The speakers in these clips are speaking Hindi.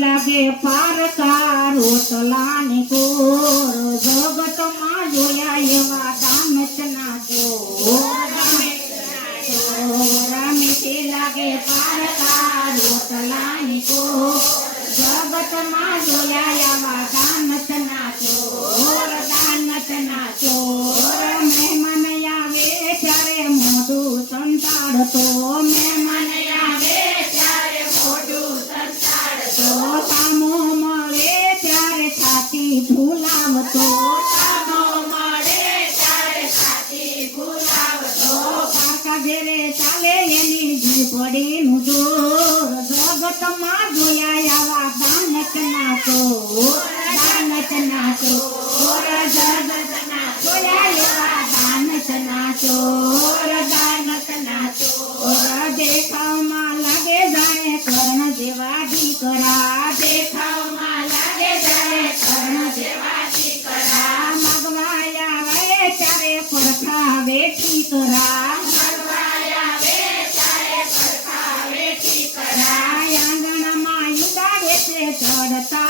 लगे पार का रोटला निकोर जोगत माँ जोया ये वादा मितना ज़ोर लगे पार का रोटला निकोर जगत माँ जोया ये वादा मितना चोर दान मितना ज़ोर मैं मन चारे मोटू संताड़ तो। मैं ઘેરે ચાલે એની જી પડી નું જોર જોગતમાં જોયા આવા દાનક ના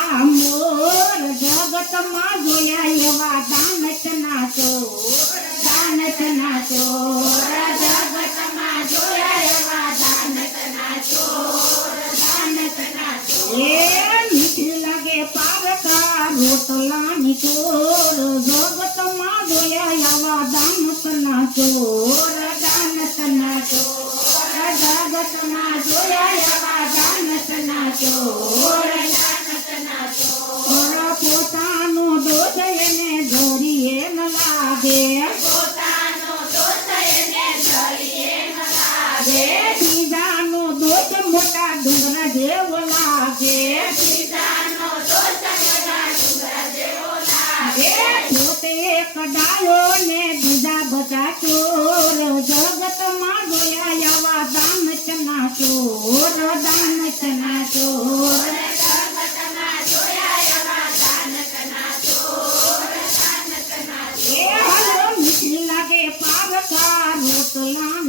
ચડતા મોર જગતમાં જોયા એવા દાનચના ચોર દાનચના ચોર જગતમાં જોયા એવા દાનચના ચોર દાનચના ચોર એ મીઠી લાગે પારકા રોટલાની ચોર જગતમાં જોયા એવા દાનચના ચોર લાગે? બીજાનો દોષ મોટા ડુંગરા જેવો લાગે. બીજાનો દોષ મોટા ડુંગરા જેવો લાગે. પોતે કડાયો ને બીજા બધા ચોર જગતમાં જોયા આવા દાનચના ચોર દાનચના ચોર.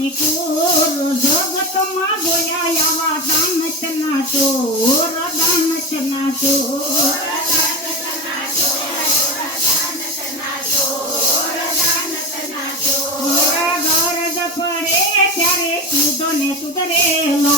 नी कोर जगत मा गोया यावा दान चना चोर दान चना चोर पड़े प्यारे सुधने सुधरे लो